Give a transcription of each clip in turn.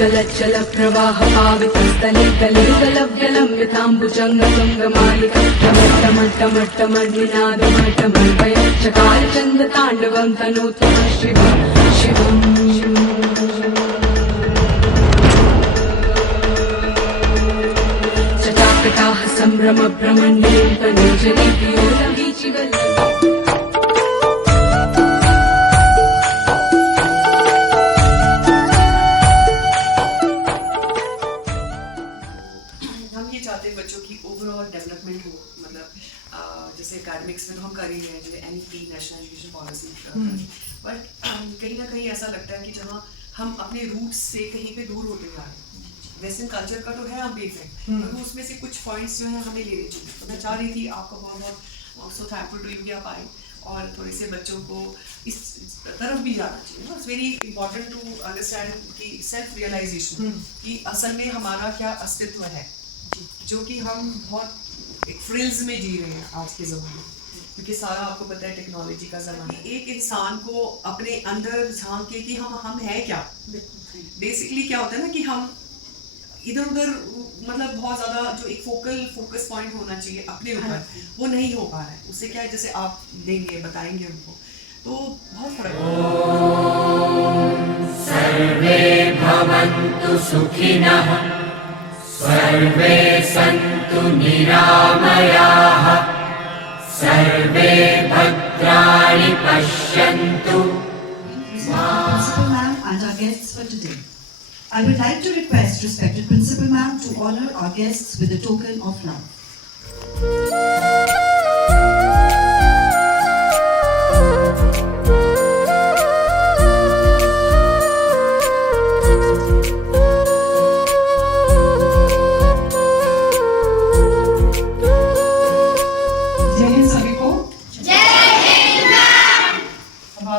गलच्चलप्रवाह पावितस्थले कलियुगलव्यलं यथाम्बुजङ्गतुङ्गमालिकामट्टमट्टमट्टमन्निनादमट्टमल्पयं चकारचन्दताण्डवं तनोतु शिवं शिवम् चटाकटाः सम्भ्रमभ्रमण्डलीं तनूजली प्रियोलवीचिवल्लभ बच्चों की ओवरऑल डेवलपमेंट हो, मतलब जैसे एकेडमिक्स में तो हम कर ही रहे हैं, जैसे NEP national education policy, but कहीं ना कहीं ऐसा लगता है कि जहाँ हम अपने रूट्स से कहीं पे दूर होते जा रहे हैं। वेस्टर्न कल्चर का तो है हम देख रहे हैं, तो उसमें से कुछ पॉइंट्स जो है हमें लेने चाहिए। तो मैं चाह रही थी आपका बहुत बहुत सो थैंकफुल टू यू कि आप आए और थोड़े से बच्चों को इस तरफ भी जाना चाहिए। It's very important to understand कि सेल्फ रियलाइजेशन कि असल में हमारा क्या अस्तित्व है, जो कि हम बहुत एक फ्रिल्स में जी रहे हैं आज के ज़माने में, क्योंकि सारा आपको पता है टेक्नोलॉजी का ज़माना। एक इंसान को अपने अंदर झांके कि हम हैं क्या। बेसिकली क्या होता है ना कि हम इधर उधर मतलब बहुत ज़्यादा जो एक फोकस पॉइंट होना चाहिए अपने ऊपर, वो नहीं हो पा रहा है। उससे क्या है, जैसे आप देंगे बताएंगे उनको तो बहुत फर्क सर्वे भवन्तु सुखिनः सर्वे सन्तु निरामयाः सर्वे भद्राणि पश्यन्तु। Principal Ma'am and our guests for today. I would like to request respected Principal Ma'am to honor our guests with a token of love.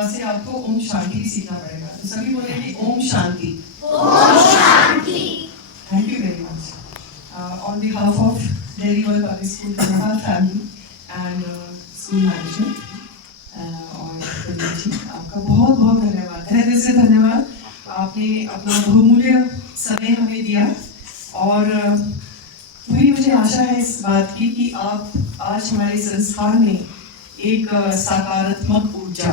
से आपको ओम शांति भी सीखना पड़ेगा, तो सभी बोलेंगे ओम शांति। ओम शांति। Thank you very much on behalf of dairy world public school धन्यवाद फैमिली एंड स्कूल मैनेजमेंट और कम्युनिटी, आपका बहुत बहुत धन्यवाद, तहे दिल से धन्यवाद। आपने अपना बहुमूल्य समय हमें दिया और पूरी मुझे आशा है इस बात की कि आप आज हमारे संस्थान में एक सकारात्मक ऊर्जा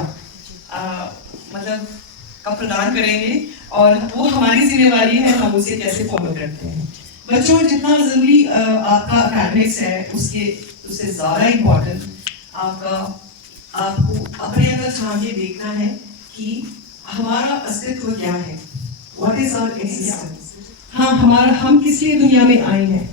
मतलब का प्रदान करेंगे और वो हमारी जिम्मेवारी है हम उसे कैसे फॉलो करते हैं। बच्चों, जितना जरूरी आपका एकेडमिक्स है उससे ज़्यादा इम्पोर्टेंट आपको अपने अंदर झांक के देखना है कि हमारा अस्तित्व क्या है, व्हाट इज आवर एग्जिस्टेंस। हाँ, हम किस लिए दुनिया में आए हैं,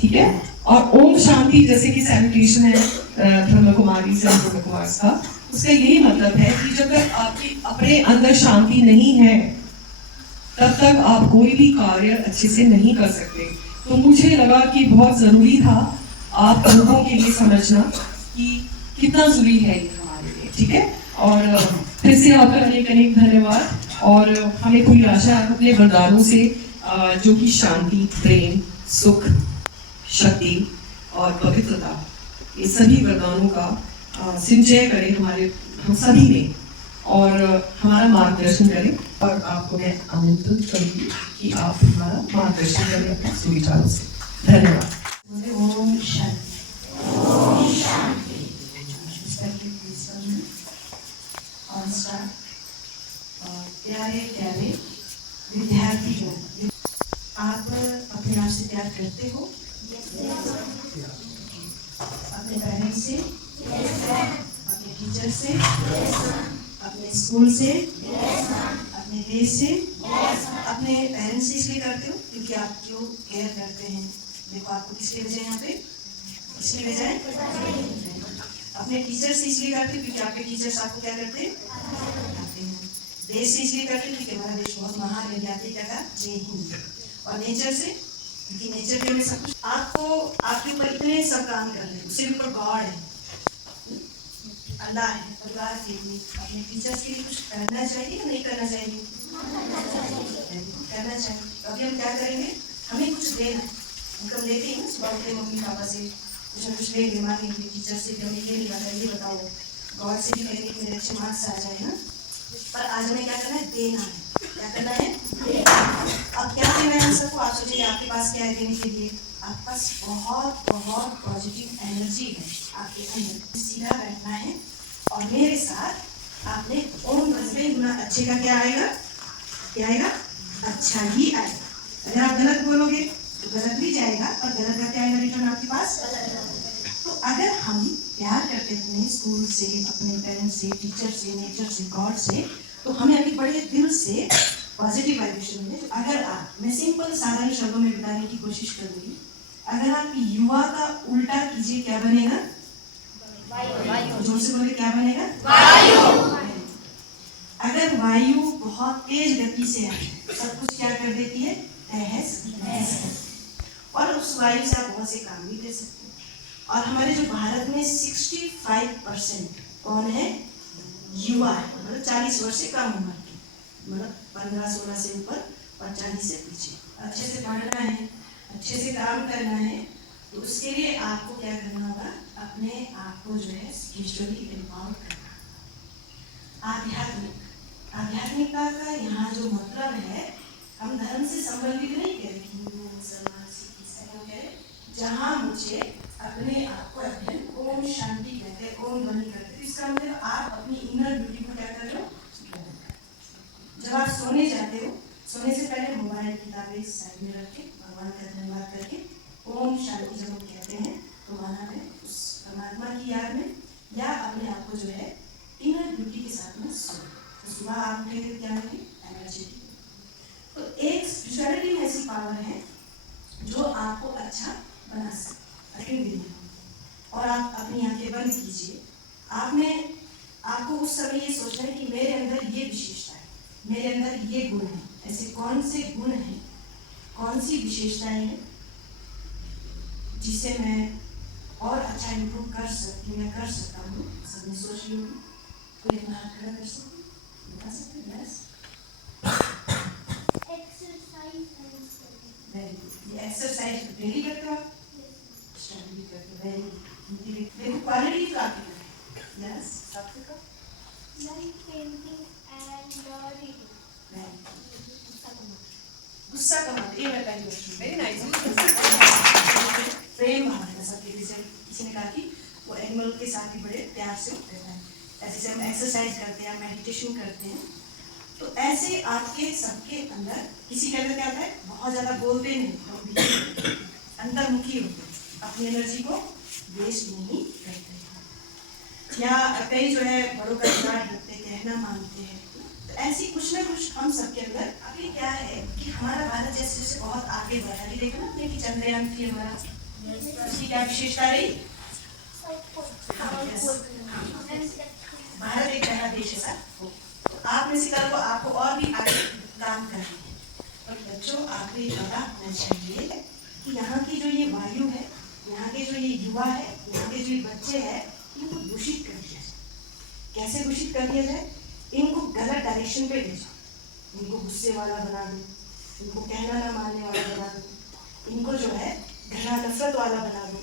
ठीक है। और ओम शांति जैसे कि सैल्यूटेशन है ब्रह्म कुमारी से ब्रह्म कुमार का, उसका यही मतलब है कि जब तक आपकी अपने अंदर शांति नहीं है तब तक आप कोई भी कार्य अच्छे से नहीं कर सकते। तो मुझे लगा कि बहुत ज़रूरी था आप लोगों के लिए समझना कि कितना ज़रूरी है ये हमारे लिए, ठीक है। और फिर से आपका अनेक अनेक धन्यवाद और हमें पूरी आशा है अपने वरदानों से जो कि शांति, प्रेम, सुख, शक्ति और पवित्रता, ये सभी वरदानों का सिंचय करें हम सभी में और हमारा मार्गदर्शन करें। और आपको मैं आमंत्रित करूंगी कि आप हमारा मार्गदर्शन करें अपने सुविचारों से। धन्यवाद। ओम शांति। ओम शांति। प्यारे प्यारे विद्यार्थी, आप अपने आप से प्यार करते हो? अपने पेरेंट्स से, अपने टीचर से, अपने स्कूल से, अपने देश से, अपने पेरेंट्स से इसलिए करते हो क्योंकि आप जो केयर करते हैं। देखो, आपको किसके वजह यहाँ पे, इसलिए वजह है अपने टीचर से इसलिए करते हो क्योंकि आपके टीचर्स आपको क्या करते हैं। देश से इसलिए करते हैं क्योंकि हमारा देश बहुत महान है, जाति का जय हिंद। और नेचर से क्योंकि नेचर के हमें सब कुछ आपको आपके ऊपर इतने सब काम कर रहे हैं, उससे ऊपर गॉड है, अल्लाह है। परिवार के लिए अपने टीचर्स के लिए कुछ करना चाहिए या नहीं करना चाहिए? करना चाहिए। तो अभी हम क्या करेंगे, हमें कुछ देना। हम लेते हैं सुबह उठते मम्मी पापा से कुछ न कुछ ले मांगेंगे, टीचर से भी हमें ये नहीं पता, ये बताओ, गॉड से भी कहेंगे कि मेरे अच्छे मार्क्स आ जाए ना। पर आज हमें क्या करना है, देना है। क्या करना है, पास क्या है देने के लिए? आपके पास बहुत बहुत पॉजिटिव एनर्जी है आपके अंदर। सीधा बैठना है और मेरे साथ आपने ओम 10 गुना अच्छे का क्या आएगा? क्या आएगा? अच्छा ही आएगा। अगर आप गलत बोलोगे तो गलत भी जाएगा, और गलत का क्या आएगा रिटर्न आपके पास? तो अगर हम प्यार करते हैं अपने स्कूल से, अपने पेरेंट्स से, टीचर से, नेचर से, गॉड से, तो हमें अभी बड़े दिल से पॉजिटिव वाइब्रेशन मिले। तो अगर आप, मैं सिंपल साधारण शब्दों में बताने की कोशिश करूंगी, अगर आप युवा का उल्टा कीजिए, क्या बनेगा? वायु। जोर से बोले, क्या बनेगा? वायु। अगर वायु बहुत तेज गति से आए, सब कुछ क्या कर देती है? तहस नहस। और उस वायु से आप बहुत से काम भी कर सकते हैं। और हमारे जो भारत में 65% कौन है? युवा है, मतलब 40 वर्ष से कम उम्र के, मतलब 15-16 से ऊपर और 40 से पीछे। अच्छे से पढ़ना है, अच्छे से काम करना है, तो उसके लिए आपको क्या करना होगा? अपने आप को जो है स्पिरिचुअली एम्पावर करना। आध्यात्मिकता का यहाँ जो मतलब है, हम धर्म से संबंधित नहीं कह रहे, हिंदू, मुसलमान, सिख, ईसाई कह रहे, जहाँ मुझे अपने आप को अध्ययन ओम शांति कहते हैं, ओम ध्वनि करते हैं। इसका मतलब आप अपनी इनर ब्यूटी को क्या कर रहे हो? जब आप सोने जाते हो, सोने से पहले मोबाइल, किताबें साइड में रख के भगवान का धन्यवाद करके ओम शांति जब हम कहते हैं, तो वहाँ में उस परमात्मा की याद में या अपने आप को जो है इनर ब्यूटी के साथ में सो। तो सुबह आप उठेंगे क्या होगी? एनर्जेटिक। तो एक स्पिरिचुअलिटी में ऐसी पावर है जो आपको अच्छा बना सकती। और आप अपनी आंखें बंद कीजिए। आपको उस समय ये सोचना है कि मेरे अंदर ये विशेषता है, मेरे अंदर ये गुण है। ऐसे कौन से गुण हैं, कौन सी विशेषताएं हैं जिसे मैं और अच्छा इम्प्रूव कर सकती हूँ, मैं कर सकता हूँ? सबने सोच ली होगी। कोई अपना हाथ खड़ा कर सकते, बता सकते? Yes, very good. ये एक्सरसाइज डेली करते हो आप? स्टडी भी करते हो, वेरी गुड। देखो क्वालिटी तो आपकी है। यस, सबसे कम गुस्सा कमाते, ये मैं पहली बार। Very nice. प्रेम भावना सबके, जैसे किसी ने कहा कि वो एनिमल के साथ भी बड़े प्यार से रहता है, ऐसे हम एक्सरसाइज करते हैं, मेडिटेशन करते हैं, तो ऐसे आपके सबके अंदर किसी के अंदर क्या होता है? बहुत ज्यादा बोलते नहीं, अंतर्मुखी होते हैं, अपनी एनर्जी को वेस्ट नहीं करते हैं, या कई जो है बड़ों का रिगार्ड रखते हैं, कहना मानते हैं। तो ऐसी कुछ ना कुछ हम सबके अंदर। अभी क्या है कि हमारा भारत जैसे जैसे बहुत आगे बढ़ा, अभी देखो ना आपने कि चंद्रयान 3 हमारा, उसकी क्या विशेषता रही? भारत एक पहला देश है सर। तो आप में से कल को आपको और भी आगे काम करना है। और बच्चों, आपको ये पता होना चाहिए कि यहाँ की जो ये वायु है, यहाँ के जो ये युवा है, यहाँ के जो ये बच्चे हैं, इनको दूषित कर दिया जाए। कैसे दूषित कर दिया जाए? इनको गलत डायरेक्शन पे ले जाओ, इनको गुस्से वाला बना दो, इनको कहना ना मानने वाला बना दो, इनको जो है घृणा नफरत वाला बना दो।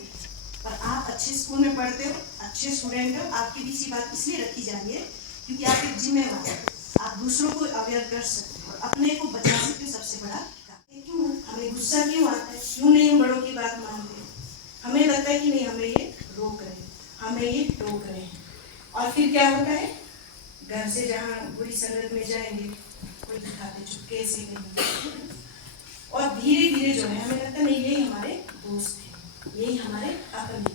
पर आप अच्छे स्कूल में पढ़ते हो, अच्छे स्टूडेंट हो, आपकी भी सी बात इसलिए रखी जा रही है क्योंकि आप एक जिम्मेवार, आप दूसरों को अवेयर कर सकते हो और अपने को बचा सकते हो। सबसे बड़ा क्यों हमें गुस्सा क्यों आता है? क्यों नहीं हम बड़ों की बात मानते? हमें लगता है कि नहीं, हमें ये रोक रहे, हमें ये टोक रहे हैं। और फिर क्या होता है? घर से जहाँ बुरी संगत में जाएंगे, कोई दिखाते चुपके से नहीं, और धीरे धीरे जो है हमें लगता है नहीं, यही हमारे दोस्त हैं, यही हमारे अपने,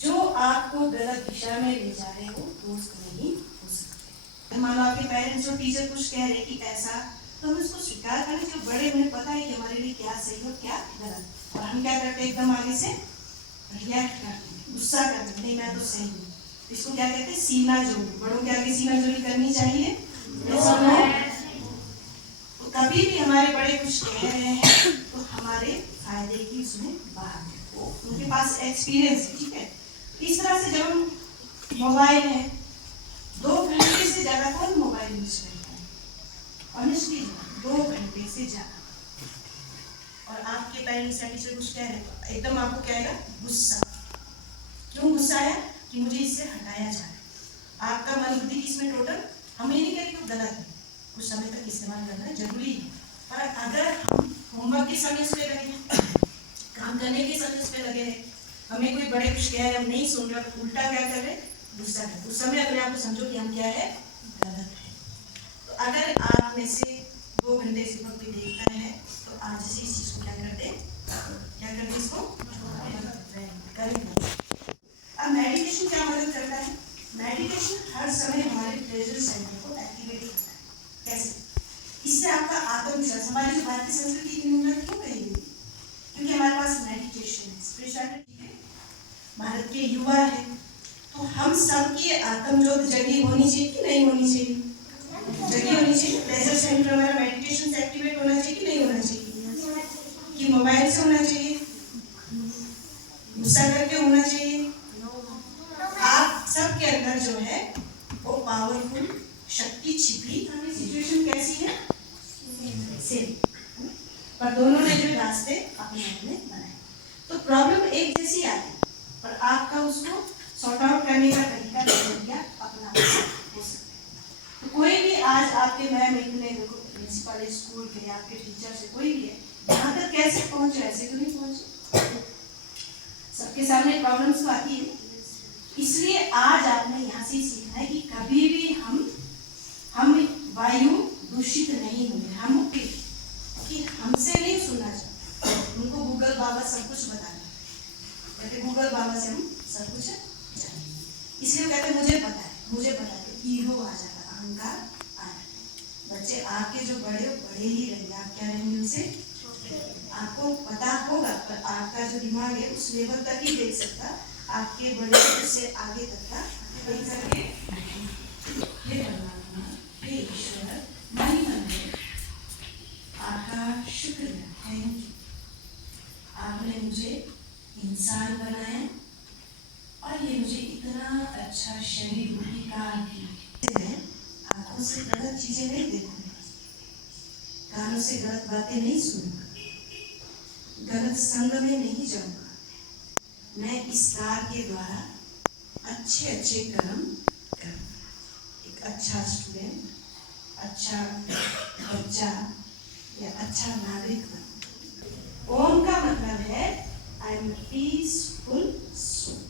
जो आपको गलत दिशा में ले जा रहे हो, दोस्त नहीं हो सकते। मान लो आपके पेरेंट्स और टीचर कुछ कह रहे कि ऐसा, तो हम इसको स्वीकार करें। जो बड़े, उन्हें पता है कि हमारे लिए क्या सही और क्या गलत, और हम क्या करते हैं? एकदम आगे से रिएक्ट करते हैं, गुस्सा करते हैं, नहीं मैं तो सही हूँ। इसको क्या कहते हैं? सीना जोड़ी। बड़ों के आगे सीना जोड़ी करनी चाहिए। तो कभी भी हमारे बड़े कुछ कह रहे हैं तो हमारे फायदे की उसमें बात है, उनके पास एक्सपीरियंस है, ठीक है। इस तरह से जब हम मोबाइल है, 2 घंटे से ज्यादा कौन मोबाइल यूज करता है? ऑनेस्टली 2 घंटे से ज्यादा। और आपके पेरेंट्स या टीचर कुछ कह रहे हैं, एकदम आपको क्या आएगा? गुस्सा। क्यों गुस्सा आया? कि मुझे इससे हटाया जाए। आपका मन बुद्धि इसमें टोटल, हम ये नहीं कह रहे कि गलत है, कुछ समय तक इस्तेमाल करना जरूरी है, पर अगर हम होमवर्क के समय उस पे लगे हैं, काम करने के समय उस पे लगे हैं, हमें कोई बड़े कुछ कह रहे हम नहीं सुन रहे, उल्टा क्या कर रहे, गुस्सा कर, उस समय अपने आप को समझो कि हम क्या है, गलत है। तो अगर आप में से 2 घंटे से कोई देखता है तो आज से इस चीज को क्या करते, इसको करेंगे। अब मेडिटेशन क्या मदद करता है? मेडिटेशन हर समय हमारे प्लेजर सेंटर को एक्टिवेट करता है। कैसे? इससे आपका आत्मविश्वास, हमारी जो भारतीय संस्कृति की उन्नति क्यों करेगी? क्योंकि हमारे पास मेडिटेशन है, स्पिरिचुअलिटी है, भारत के युवा है, तो हम सबकी आत्मज्योत जगी होनी चाहिए कि नहीं होनी चाहिए? जगी होनी चाहिए। प्लेजर सेंटर हमारा मेडिटेशन से एक्टिवेट होना चाहिए कि नहीं होना चाहिए? कि मोबाइल से होना चाहिए, गुस्सा करके होना चाहिए? आप सबके अंदर जो है वो पावरफुल शक्ति छिपी, हमें सिचुएशन कैसी है, सेम, पर दोनों ने जो रास्ते अपने अपने बनाए, तो प्रॉब्लम एक जैसी आती, पर आपका उसको सॉर्ट आउट करने का तरीका नजरिया अपना हो सकता है। तो कोई भी आज आपके नए मिलने, देखो प्रिंसिपल स्कूल के, आपके टीचर से कोई भी है, यहाँ तक कैसे पहुंचे, ऐसे तो नहीं पहुंचे, सबके सामने प्रॉब्लम्स तो आती है। इसलिए आज आपने यहाँ से सीखना है कि कभी भी हम वायु दूषित नहीं होंगे, हम कि हमसे नहीं सुनना चाहिए। उनको गूगल बाबा सब कुछ बताना, कहते गूगल बाबा से हम सब कुछ जाने, इसलिए कहते मुझे पता है, ईगो आ जाता, अहंकार आ जाता। बच्चे आपके जो बड़े ही रहेंगे, आप क्या रहेंगे उनसे, आपको पता होगा, पर आपका जो दिमाग है उस लेवल तक ही देख सकता, आपके बड़े से आगे तक का देख सके। हे परमात्मा, हे ईश्वर, महिमा है, आपका शुक्र है, थैंक यू, आपने मुझे इंसान बनाया और ये मुझे इतना अच्छा शरीर विकार किया। आंखों से गलत चीजें नहीं देखूंगा, कानों से गलत बातें नहीं सुनूंगा, गलत संग में नहीं जाऊंगा, मैं इस कार के द्वारा अच्छे कर्म करूंगा, एक अच्छा स्टूडेंट, अच्छा बच्चा या अच्छा नागरिक बनूंगा। ओम का मतलब है I am peaceful soul,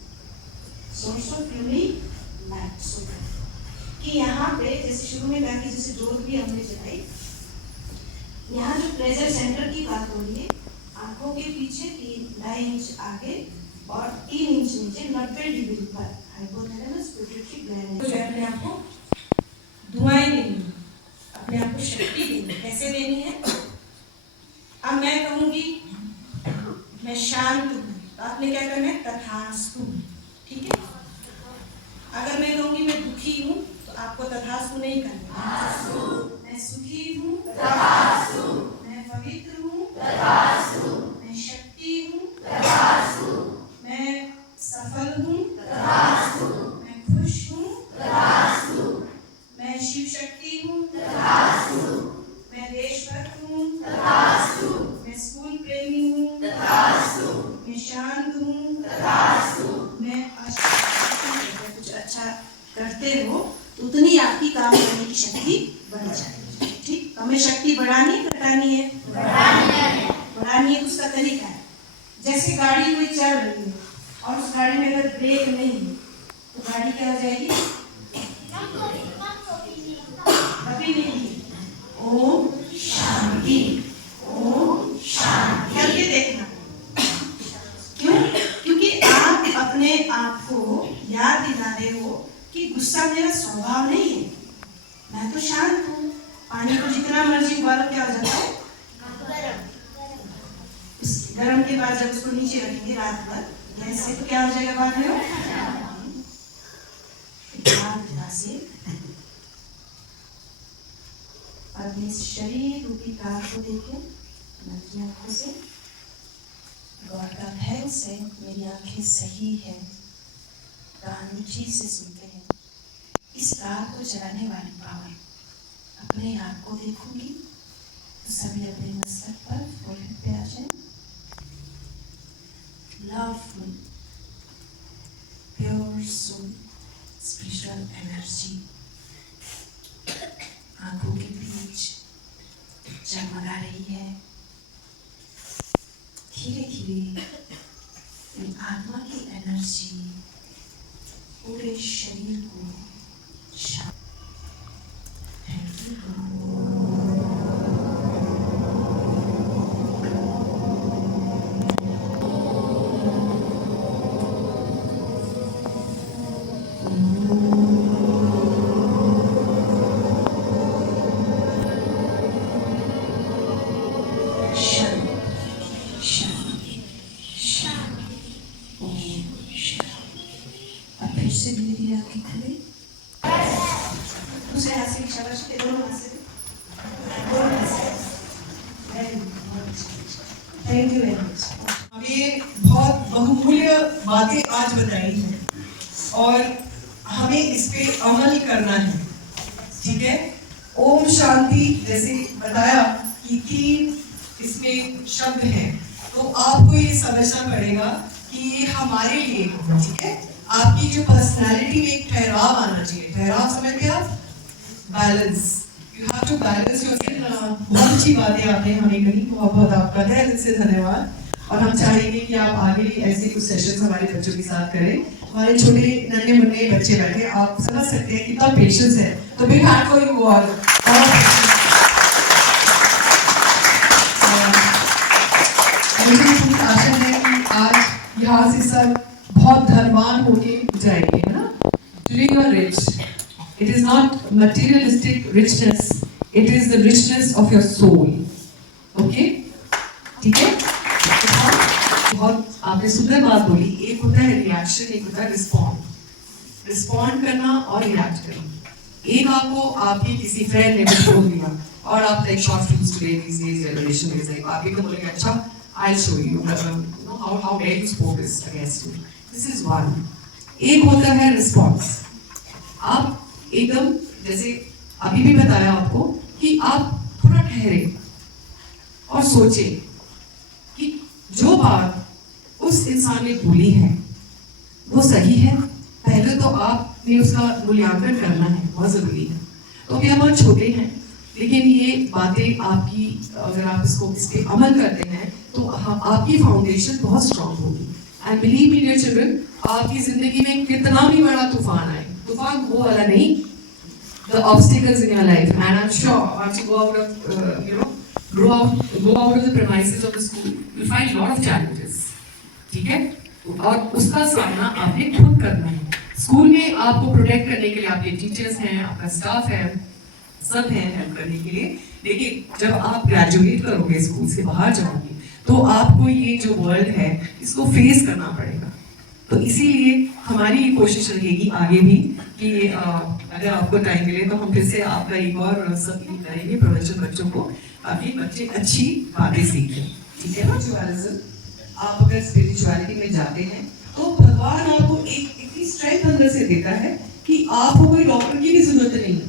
source of unique light soul, कि यहाँ पे जैसे शुरू में कहा कि जैसे जोत भी हमने जलाई, यहाँ जो प्लेजर सेंटर की बात हो रही है, आंखों के पीछे 3-2.5 इंच आगे और 3 इंच नीचे 90 डिग्री पर हाइपोथैलेमस पिट्यूटरी ग्लैंड है, जो अपने आप को दुआएं देनी है, अपने आप को शक्ति देनी है। कैसे देनी है? अब मैं कहूंगी मैं शांत हूँ, तो आपने क्या करना है, तथास्तु, ठीक है। अगर मैं कहूंगी मैं दुखी हूँ, तो आपको तथास्तु नहीं करना, मैं सुखी हूँ, मैं पवित्र हूँ, मैं शक्ति हूँ, मैं सफल हूँ, मैं खुश हूँ, मैं शिव शक्ति हूँ, मैं देशभक्त हूँ, मैं स्कूल प्रेमी हूँ, मैं शांत हूँ, मैं कुछ अच्छा करते हो तो उतनी आपकी काम करने की शक्ति बढ़ जाएगी, ठीक। हमें शक्ति बढ़ानी है, घटानी है, बढ़ानी है, तो उसका तरीका है, जैसे गाड़ी कोई चल रही है और उस गाड़ी में अगर ब्रेक नहीं है तो गाड़ी क्या हो जाएगी, कभी नहीं। ओम शांति, ओम शांति करके देखना, क्यों? क्योंकि आप अपने आप को याद दिला रहे हो कि गुस्सा मेरा स्वभाव नहीं है, मैं तो शांत हूँ। पानी को जितना मर्जी उबालो क्या हो जाता है, गरम के बाद जब उसको नीचे रखेंगे रात भर गैस से, तो क्या हो जाएगा बाद में, से अपने शरीर रूपी कार को देखें अपनी आंखों से, गॉड का थैंक्स है मेरी आंखें सही है, कान ठीक से सुनते हैं। इस कार को चलाने वाली पावर अपने आप को देखूंगी, तो सभी अपने मस्तक पर फोrehead पे आ जाए। Loveful pure soul spiritual energy आंखों के बीच जगमगा रही धीरे धीरे आत्मा की एनर्जी पूरे शरीर को शांत से धीरे धीरे आंखें खुले दूसरे हाथ से शाबाश के दोनों हाथ से थैंक यू वेरी मच। हमें बहुत बहुमूल्य बातें आज बताई हैं और हमें इस पे अमल करना है, ठीक है। ओम शांति जैसे बताया कि 3 इसमें शब्द हैं, तो आपको ये समझना पड़ेगा कि ये हमारे लिए, ठीक है। आपकी जो पर्सनालिटी में एक ठहराव आना चाहिए। ठहराव समझते आप? Balance. You have to balance yourself. बहुत अच्छी बातें आपने हमें कही, बहुत बहुत आपका तहे दिल से धन्यवाद। और हम चाहेंगे कि आप आगे भी ऐसे कुछ सेशंस हमारे बच्चों के साथ करें। हमारे छोटे नन्हे मुन्ने बच्चे बैठे, आप समझ सकते हैं कितना पेशेंस है। तो big hand for you all. मुझे पूरी आशा है कि आज यहाँ से सब बहुत धनवान होके जाएंगे, है ना। Today you are rich. It is not materialistic richness. It is the richness of your soul. Okay? ठीक है? बहुत आपने सुंदर बात बोली। एक होता है रिएक्शन, एक होता है रिस्पॉन्ड। रिस्पॉन्ड करना और रिएक्ट करना। एक आपको आपके किसी फ्रेंड ने कुछ बोल दिया और आप like short films today these days your relation is like आप एकदम बोलेंगे अच्छा I'll show you how dare you spoke this against me. This is one. एक होता है रिस्पॉन्स। आप एकदम जैसे अभी भी बताया आपको कि आप थोड़ा ठहरे और सोचे कि जो बात उस इंसान ने बोली है वो सही है। पहले तो आपने उसका मूल्यांकन करना है, बहुत जरूरी है। तो अभी हम बहुत छोटे हैं, लेकिन ये बातें आपकी अगर आप इस पे अमल करते हैं तो आपकी फाउंडेशन बहुत स्ट्रांग होगी। And believe me dear children, आपकी जिंदगी में कितना भी बड़ा तूफान आए, तूफान वो वाला नहीं, the obstacles in your life, and I'm sure once you go out of go out of the premises of the school, you'll find a lot of challenges, ठीक है। और उसका सामना आपने खुद करना है। स्कूल में आपको प्रोटेक्ट करने के लिए आपके टीचर्स हैं, आपका स्टाफ है, सब हैं हेल्प करने के लिए। लेकिन जब आप ग्रेजुएट करोगे, स्कूल से बाहर जाओगे, तो आपको ये जो वर्ल्ड है इसको फेस करना पड़ेगा। तो इसीलिए हमारी कोशिश रहेगी आगे भी कि अगर आपको टाइम मिले तो हम फिर से आपका एक और सब करेंगे प्रवचन बच्चों को, ताकि बच्चे अच्छी बातें सीखें, ठीक है ना। स्पिरिचुअलिज्म, आप अगर स्पिरिचुअलिटी में जाते हैं तो भगवान आपको एक इतनी स्ट्रेंथ अंदर से देता है कि आपको कोई डॉक्टर की भी जरूरत नहीं।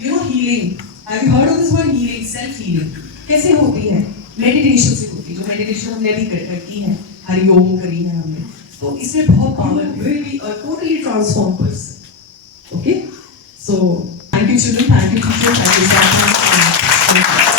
You know healing, have you heard of this word healing? Self healing कैसे होती है? मेडिटेशन से होती है। जो मेडिटेशन हमने अभी की है, हरिओम करी है हमने, तो इसमें बहुत power will be a totally transform person. Okay, so thank you children, thank you teacher, thank you.